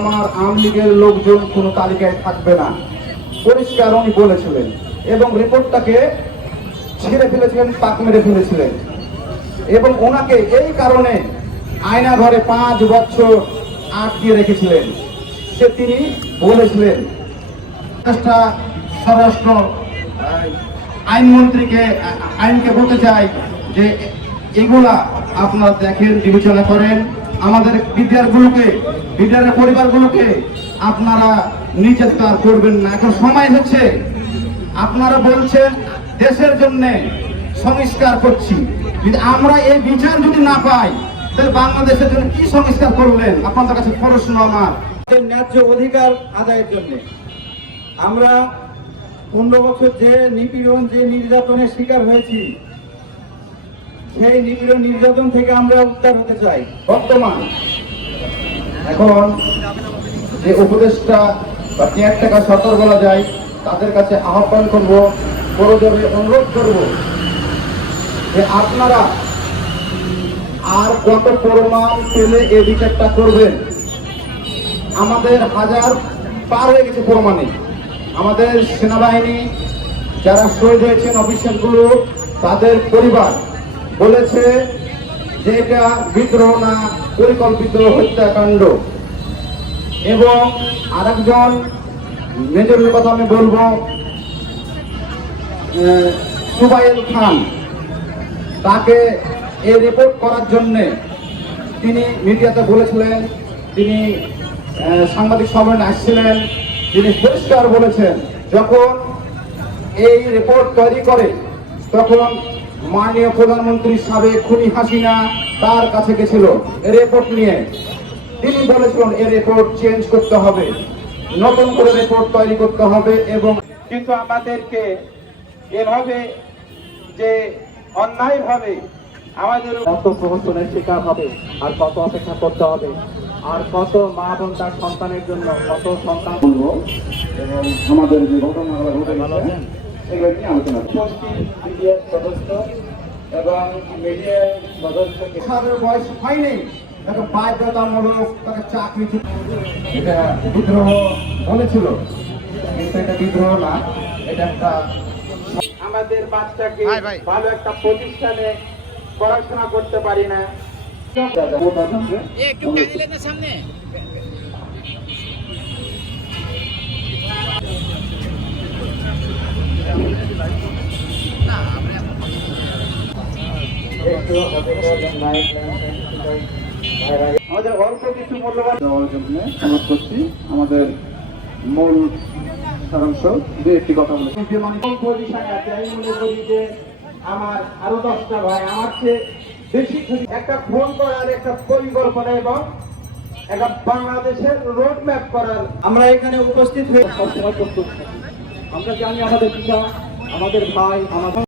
আমার আওয়ামী লীগের লোকজন কোনো তালিকায় থাকবে না, পরিষ্কার উনি বলেছিলেন এবং রিপোর্টটাকে ছিঁড়ে ফেলেছিলেন, পাক মেরে ফেলেছিলেন এবং ওনাকে এই কারণে আয়নাঘরে 5 বছর আটকে রেখেছিলেন। তিনি বলেছিলেন স্বরাষ্ট্র আইনকে বলতে চাই যে এগুলা আপনারা দেখেন, বিবেচনা করেন, আমাদের বিদ্যার পরিবারগুলোকে আপনারা নির্যাতন করবেন না। এখন সময় হচ্ছে, আপনারা বলছেন দেশের জন্য সংস্কার করছি, যদি আমরা এই বিচার যদি না পাই তাহলে বাংলাদেশের জন্য কি সংস্কার করলেন? আপনাদের কাছে প্রশ্ন আমার। ন্যায্য অধিকার আদায়ের জন্য আমরা 15 বছর যে নিপীড়ন, যে নির্যাতনের শিকার হয়েছি, সেই নিপীড়ন নির্যাতন থেকে আমরা উদ্ধার হতে চাই। বর্তমান এখন যে উপদেষ্টা বা কেয়ারটেকার সরকার বলা যায়, তাদের কাছে আহ্বান করব, বড়জোরে অনুরোধ করব যে আপনারা আর কত প্রমাণ পেলে এই বিচারটা করবেন? আমাদের হাজার পার হয়ে গেছে প্রমাণে। আমাদের সেনাবাহিনী যারা শহীদ হয়েছেন, অফিসারগুলো, তাদের পরিবার বলেছে যে এটা বিদ্রোহ না, পরিকল্পিত হত্যাকাণ্ড। এবং আরেকজন মেজরের কথা আমি বলবো, সুবাইল খান, তাকে এই রিপোর্ট করার জন্যে তিনি মিডিয়াতে বলেছিলেন, তিনি সাংবাদিক সম্মেলনে আসছিলেন, তিনি পরিষ্কার বলেছেন যখন এই রিপোর্ট তৈরি করে তখন মাননীয় প্রধানমন্ত্রী সাবেক খুনি হাসিনা তার কাছে গেছিল এই রিপোর্ট নিয়ে। তিনি বলেছিলেন এই রিপোর্ট চেঞ্জ করতে হবে, নতুন করে রিপোর্ট তৈরি করতে হবে। এবং কিন্তু আমাদেরকে এভাবে যে অন্যায়ভাবে আমাদের কত প্রহসনের শিকার হবে, আর কত অপেক্ষা করতে হবে, আর কত মা বোন তার সন্তানের জন্য কত সন্তান বলবো। এবং আমাদের যে ঘটনাগুলো ঘটে গেছে এগুলো নিয়ে আলোচনা মিডিয়ার সদস্য এবং মিডিয়ার সদস্যের বয়স হয়নি, তাকে বাধ্যতামূলক তাকে চাকরি, এটা বিদ্রোহ বলেছিল, কিন্তু এটা বিদ্রোহ না, এটা একটা আমাদের বাচ্চাকে ভালো একটা প্রতিষ্ঠানে পড়াশোনা করতে পারি না। একটু কাজলেন সামনে আমাদের অল্প কিছু মূল্যবান দেওয়ার জন্য অনুরোধ করছি। আমাদের মূল সারাংশ যে একটি কথা বলে আমার আরো 10টা ভাই আমার চেয়ে বেশি একটা ফোন করার একটা পরিকল্পনা এবং একটা বাংলাদেশের রোড ম্যাপ করার আমরা এখানে উপস্থিত হয়ে সবসময় প্রস্তুত থাকি। আমরা জানি আমাদের পিতা, আমাদের ভাই, আমাদের